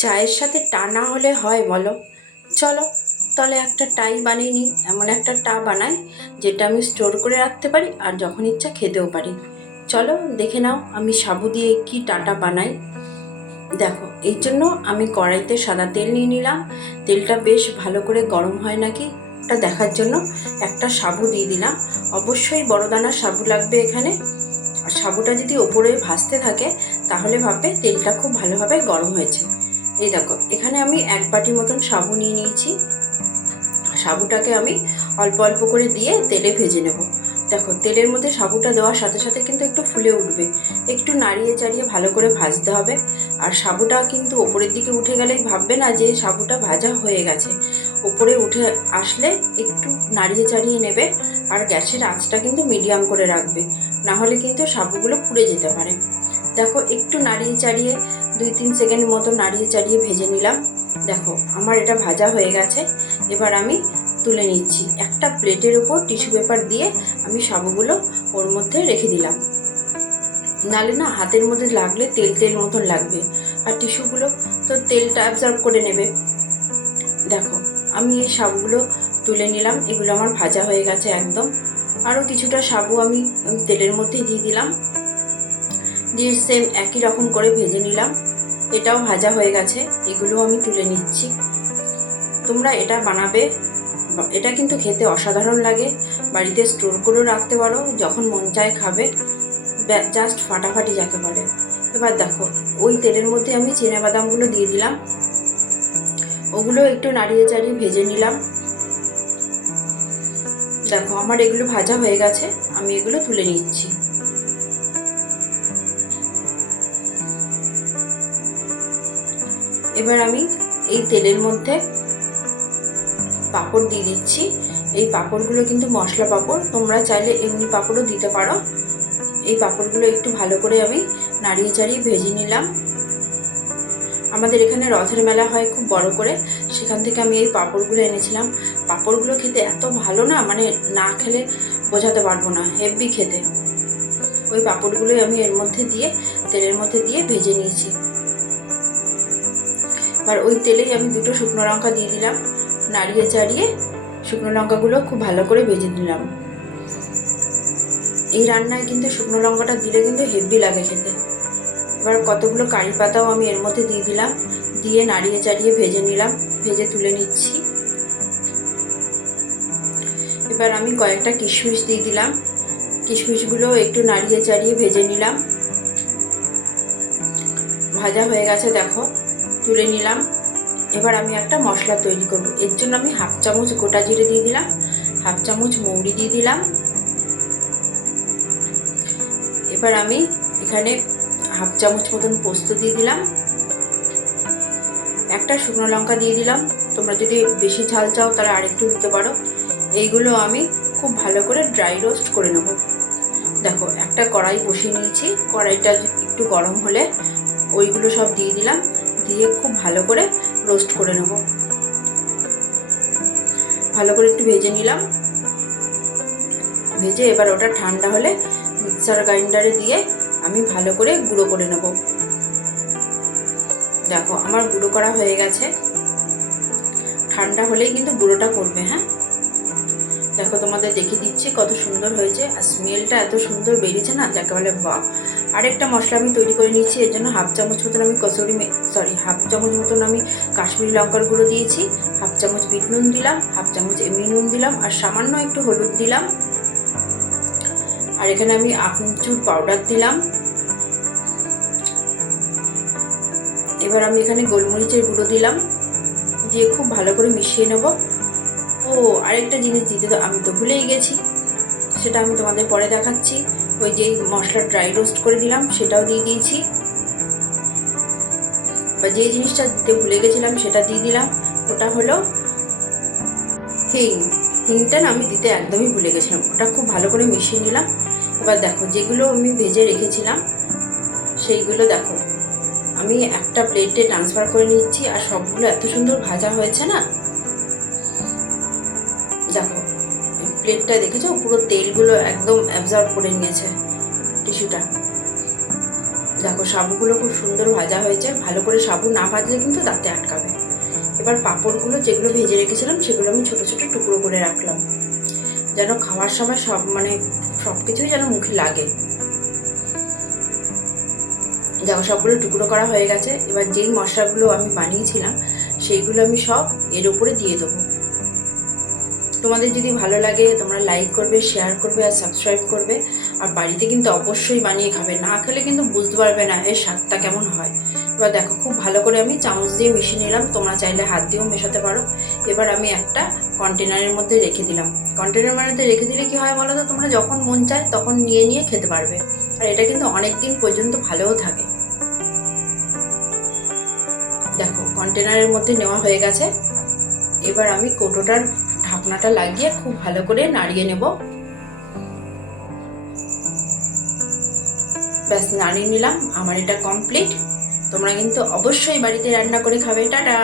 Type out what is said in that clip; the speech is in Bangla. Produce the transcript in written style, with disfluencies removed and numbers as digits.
চায়ের সাথে টা না হলে হয় বলো? চলো তাহলে একটা টাই বানিয়ে নিই। এমন একটা টা বানাই যেটা আমি স্টোর করে রাখতে পারি আর যখন ইচ্ছা খেতেও পারি। চলো দেখে নাও আমি সাবু দিয়ে কি টাটা বানাই। দেখো, এই জন্য আমি কড়াইতে সাদা তেল নিয়ে নিলাম। তেলটা বেশ ভালো করে গরম হয় নাকি ওটা দেখার জন্য একটা সাবু দিয়ে দিলাম। অবশ্যই বড় দানার সাবু লাগবে এখানে। আর সাবুটা যদি ওপরে ভাসতে থাকে তাহলে ভাববে তেলটা খুব ভালোভাবে গরম হয়েছে। এই দেখো, এখানে আমি 1 বাটি মতন সাবু নিয়ে নিয়েছি। সাবুটাকে আমি অল্প অল্প করে দিয়ে তেলে ভেজে নেব। দেখো, তেলের মধ্যে সাবুটা দেওয়ার সাথে সাথে কিন্তু একটু ফুলে উঠবে। একটু নাড়িয়ে চাড়িয়ে ভালো করে ভাজতে হবে। আর সাবুটা কিন্তু ওপরের দিকে উঠে গেলেই ভাববে না যে সাবুটা ভাজা হয়ে গেছে। ওপরে উঠে আসলে একটু নাড়িয়ে চাড়িয়ে নেবে। আর গ্যাসের আঁচটা কিন্তু মিডিয়াম করে রাখবে, না হলে কিন্তু সাবুগুলো পুড়ে যেতে পারে। দেখো, একটু নাড়িয়ে চাড়িয়ে 2-3 সেকেন্ড মতো নাড়িয়ে চাড়িয়ে ভেজে নিলাম। দেখো, আমার এটা ভাজা হয়ে গেছে। এবার আমি তুলে নিচ্ছি। একটা প্লেটের উপর টিস্যু পেপার দিয়ে আমি সাবুগুলো ওর মধ্যে রেখে দিলাম। নালে না হাতের মধ্যে লাগলে তেল তেল মতন লাগবে, আর টিস্যুগুলো তো তেলটা অ্যাবজর্ব করে নেবে। দেখো, আমি এই সাবুগুলো তুলে নিলাম। এগুলো আমার ভাজা হয়ে গেছে একদম। আরও কিছুটা সাবু আমি তেলের মধ্যে দিয়ে দিলাম, দিয়ে সেম একই রকম করে ভেজে নিলাম। এটাও ভাজা হয়ে গেছে, এগুলো আমি তুলে নিচ্ছি। তোমরা এটা বানাবে, এটা কিন্তু খেতে অসাধারণ লাগে। বাড়িতে স্টোর করেও রাখতে পারো, যখন মন চায় খাবে। জাস্ট ফাটাফাটি যাকে বলে। এবার দেখো, ওই তেলের মধ্যে আমি চিনাবাদামগুলো দিয়ে দিলাম। ওগুলো একটু নাড়িয়ে চাড়িয়ে ভেজে নিলাম। দেখো, আমার এগুলো ভাজা হয়ে গেছে, আমি এগুলো তুলে নিচ্ছি। এবার আমি এই তেলের মধ্যে পাঁপড় দিয়ে দিচ্ছি। এই পাঁপড়গুলো কিন্তু মশলা পাঁপড়, তোমরা চাইলে এমনি পাঁপড়ও দিতে পারো। এই পাঁপড়গুলো একটু ভালো করে আমি নাড়িয়ে চাড়িয়ে ভেজে নিলাম। আমাদের এখানে রথের মেলা হয় খুব বড় করে, সেখান থেকে আমি এই পাঁপড়গুলো এনেছিলাম। পাঁপড়গুলো খেতে এত ভালো না, মানে না খেলে বোঝাতে পারবো না, হেভি খেতে। ওই পাঁপড়গুলোই আমি এর মধ্যে দিয়ে তেলের মধ্যে দিয়ে ভেজে নিয়েছি। আর ওই তেলেই আমি 2টো শুকনো লঙ্কা দিয়ে দিলাম। নাড়িয়ে চাড়িয়ে শুকনো লঙ্কাগুলো খুব ভালো করে ভেজে নিলাম। এই রান্নায় কিন্তু শুকনো লঙ্কাটা দিলে কিন্তু হেভি লাগে খেতে। এবার কতগুলো কারি পাতাও আমি এর মধ্যে দিয়ে দিলাম, দিয়ে নাড়িয়ে চাড়িয়ে ভেজে নিলাম, ভেজে তুলে নিচ্ছি। এবার আমি কয়েকটা কিশমিশ দিয়ে দিলাম। কিশমিশগুলো একটু নাড়িয়ে চাড়িয়ে ভেজে নিলাম। ভাজা হয়ে গেছে, দেখো তুলে নিলাম। এবার আমি একটা মশলা তৈরি করব। এর জন্য আমি 1/2 চামচ গোটা জিরে দিয়ে দিলাম, 1/2 চামচ মৌরি দিয়ে দিলাম। এবার আমি এখানে 1/2 চামচ মতন পোস্ত দিয়ে দিলাম, একটা শুকনো লঙ্কা দিয়ে দিলাম। তোমরা যদি বেশি ঝাল চাও তাহলে আরেকটু দিতে পারো। এইগুলো আমি খুব ভালো করে ড্রাই রোস্ট করে নেব। দেখো, একটা কড়াই বসিয়ে নিয়েছি। কড়াইটা একটু গরম হলে ওইগুলো সব দিয়ে দিলাম, দিয়ে খুব ভালো করে রোস্ট করে নেব। ভালো করে একটু ভেজে নিলাম। ভেজে এবার ওটা ঠান্ডা হলে মিক্সার গ্রাইন্ডারে দিয়ে আমি ভালো করে গুঁড়ো করে নেব। দেখো, আমার গুঁড়ো করা হয়ে গেছে। ঠান্ডা হলেই কিন্তু গুঁড়োটা করবে। হ্যাঁ, দেখো তোমাদের দেখিয়ে দিচ্ছি কত সুন্দর হয়েছে, আর স্মেলটা এত সুন্দর বেরিয়েছে না, যাকে বলে বাহ। আরেকটা মশলা আমি তৈরি করে নিচ্ছি। এর জন্য 1/2 চামচ মতন আমি 1/2 চামচ মতন আমি কাশ্মীরি লঙ্কার গুঁড়ো দিয়েছি, 1/2 চামচ বিট নুন দিলাম, 1/2 চামচ এমনি নুন দিলাম, আর সামান্য একটু হলুদ দিলাম। আর এখানে আমি আমচুর পাউডার দিলাম। এবার আমি এখানে গোলমরিচের গুঁড়ো দিলাম, দিয়ে খুব ভালো করে মিশিয়ে নেব। ও আরেকটা জিনিস দিতে তো আমি তো ভুলেই গেছি, সেটা আমি তোমাদের পরে দেখাচ্ছি। ওই যেই মশলা ড্রাই রোস্ট করে দিলাম সেটাও দিয়ে দিয়েছি, বা যে জিনিসটা দিতে ভুলে গেছিলাম সেটা দিয়ে দিলাম। ওটা হলো হিং। হিংটা না আমি দিতে একদমই ভুলে গেছিলাম, ওটা খুব ভালো করে মিশিয়ে নিলাম। এবার দেখো, যেগুলো আমি ভেজে রেখেছিলাম সেইগুলো দেখো আমি একটা প্লেটে ট্রান্সফার করে নিচ্ছি। আর সবগুলো এত সুন্দর ভাজা হয়েছে না, দেখো প্লেটটা দেখেছো পুরো তেলগুলো একদম অ্যাবজর্ব করে নিয়েছে টিস্যুটা। দেখো সাবুগুলো খুব সুন্দর ভাজা হয়েছে। ভালো করে সাবু না ভাজলে কিন্তু দাঁতে আটকাবে। এবার পাঁপড়গুলো যেগুলো ভেজে রেখেছিলাম সেগুলো আমি ছোটো ছোটো টুকরো করে রাখলাম, যেন খাওয়ার সময় সব কিছুই যেন মুখে লাগে। দেখো সবগুলো টুকরো করা হয়ে গেছে। এবার যেই মশলাগুলো আমি বানিয়েছিলাম সেইগুলো আমি সব এর উপরে দিয়ে দেবো। তোমাদের যদি ভালো লাগে তোমরা লাইক করবে, শেয়ার করবে আর সাবস্ক্রাইব করবে। আর বাড়িতে কিন্তু অবশ্যই বানিয়ে খাবে, না খেলে কিন্তু বুঝতে পারবে না এর স্বাদটা কেমন হয়। এবার দেখো খুব ভালো করে আমি চামচ দিয়ে মিশিয়ে নিলাম, তোমরা চাইলে হাত দিয়েও মেশাতে পারো। এবার আমি একটা কন্টেনারের মধ্যে রেখে দিলাম। কন্টেনারের মধ্যে রেখে দিলে কি হয় বলো তো, তোমরা যখন মন চায় তখন নিয়ে নিয়ে খেতে পারবে। আর এটা কিন্তু অনেক দিন পর্যন্ত ভালোও থাকে। দেখো কন্টেনারের মধ্যে নেওয়া হয়ে গেছে। এবার আমি কৌটোটার ঢাকনাটা লাগিয়ে খুব ভালো করে নাড়িয়ে নেব। ব্যাস নাড়িয়ে নিলাম, আমার এটা কমপ্লিট। তোমরা কিন্তু অবশ্যই বাড়িতে রান্না করে খাবে। টাটা।